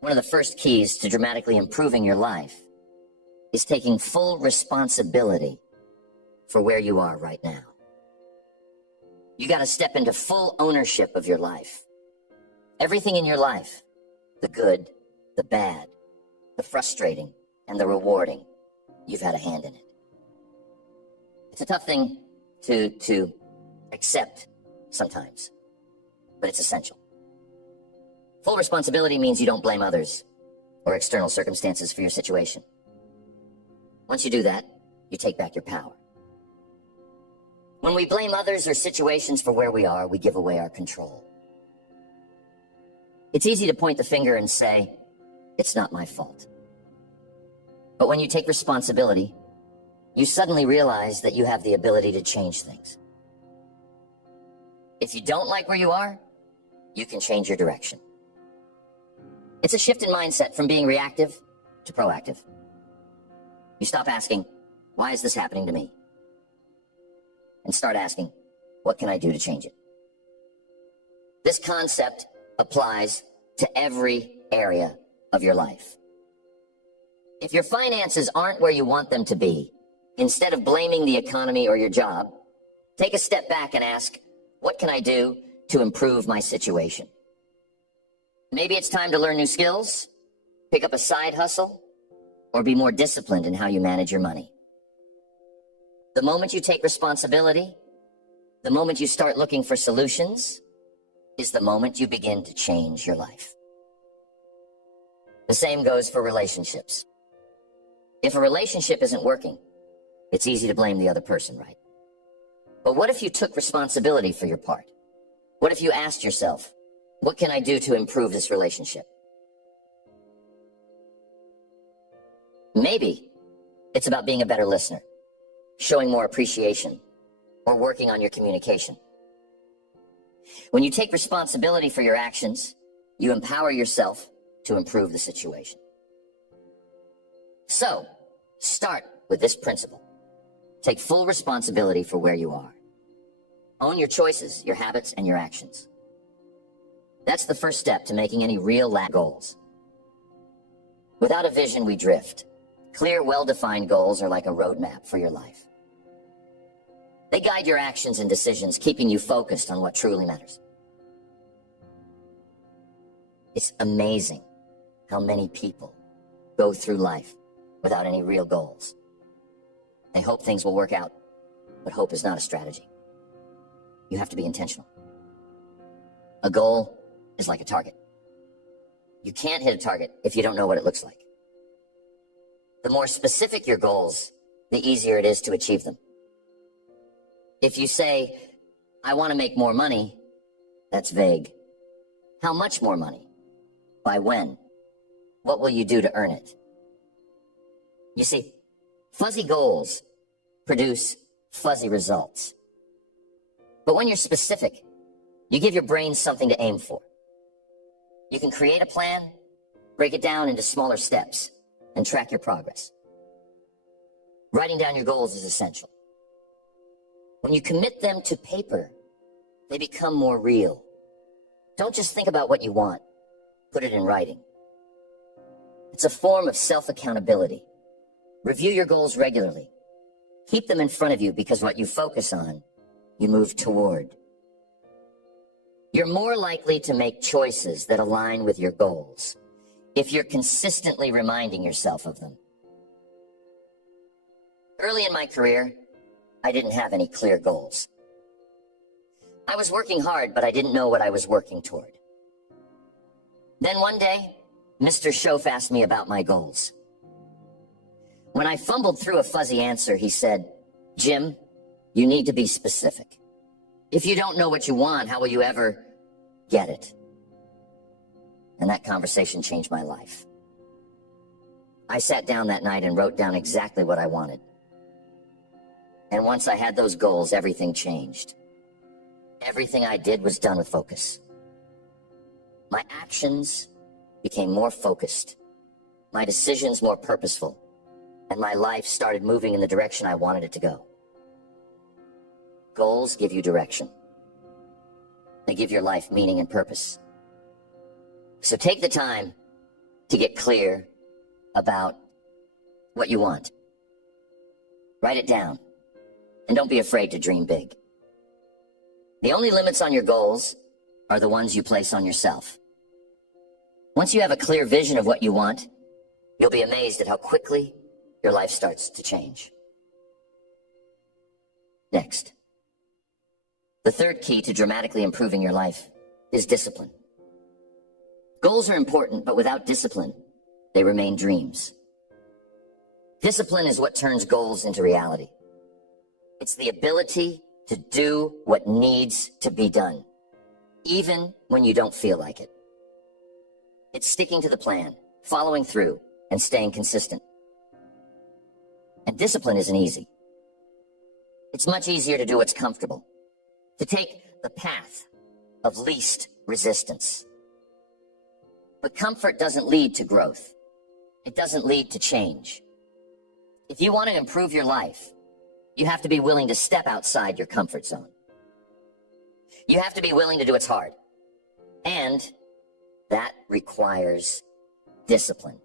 One of the first keys to dramatically improving your life is taking full responsibility for where you are right now. You got to step into full ownership of your life. Everything in your life, the good, the bad, the frustrating, and the rewarding, you've had a hand in it. It's a tough thing to accept sometimes, but it's essential. Full responsibility means you don't blame others or external circumstances for your situation. Once you do that, you take back your power. When we blame others or situations for where we are, we give away our control. It's easy to point the finger and say, it's not my fault. But when you take responsibility, you suddenly realize that you have the ability to change things. If you don't like where you are, you can change your direction. It's a shift in mindset from being reactive to proactive. You stop asking, why is this happening to me? And start asking, what can I do to change it? This concept applies to every area of your life. If your finances aren't where you want them to be, instead of blaming the economy or your job, take a step back and ask, what can I do to improve my situation? Maybe it's time to learn new skills, pick up a side hustle, or be more disciplined in how you manage your money. The moment you take responsibility, the moment you start looking for solutions, is the moment you begin to change your life. The same goes for relationships. If a relationship isn't working, it's easy to blame the other person, right? But what if you took responsibility for your part? What if you asked yourself, what can I do to improve this relationship? Maybe it's about being a better listener, showing more appreciation, or working on your communication. When you take responsibility for your actions, you empower yourself to improve the situation. So, start with this principle. Take full responsibility for where you are. Own your choices, your habits, and your actions. That's the first step to making any real goals. Without a vision, we drift. Clear, well-defined goals are like a roadmap for your life. They guide your actions and decisions, keeping you focused on what truly matters. It's amazing how many people go through life without any real goals. They hope things will work out, but hope is not a strategy. You have to be intentional. A goal is like a target. You can't hit a target if you don't know what it looks like. The more specific your goals, the easier it is to achieve them. If you say, I want to make more money, that's vague. How much more money? By when? What will you do to earn it? You see, fuzzy goals produce fuzzy results. But when you're specific, you give your brain something to aim for. You can create a plan, break it down into smaller steps, and track your progress. Writing down your goals is essential. When you commit them to paper, they become more real. Don't just think about what you want. Put it in writing. It's a form of self-accountability. Review your goals regularly. Keep them in front of you because what you focus on, you move toward. You're more likely to make choices that align with your goals if you're consistently reminding yourself of them. Early in my career, I didn't have any clear goals. I was working hard, but I didn't know what I was working toward. Then one day, Mr. Shoaf asked me about my goals. When I fumbled through a fuzzy answer, he said, Jim, you need to be specific. If you don't know what you want, how will you ever get it? And that conversation changed my life. I sat down that night and wrote down exactly what I wanted. And once I had those goals, everything changed. Everything I did was done with focus. My actions became more focused, my decisions more purposeful, and my life started moving in the direction I wanted it to go. Goals give you direction. They give your life meaning and purpose. So take the time to get clear about what you want. Write it down, and don't be afraid to dream big. The only limits on your goals are the ones you place on yourself. Once you have a clear vision of what you want, you'll be amazed at how quickly your life starts to change. Next, the third key to dramatically improving your life is discipline. Goals are important, but without discipline, they remain dreams. Discipline is what turns goals into reality. It's the ability to do what needs to be done, even when you don't feel like it. It's sticking to the plan, following through, and staying consistent. And discipline isn't easy. It's much easier to do what's comfortable, to take the path of least resistance. But comfort doesn't lead to growth. It doesn't lead to change. If you want to improve your life, you have to be willing to step outside your comfort zone. You have to be willing to do what's hard. And that requires discipline.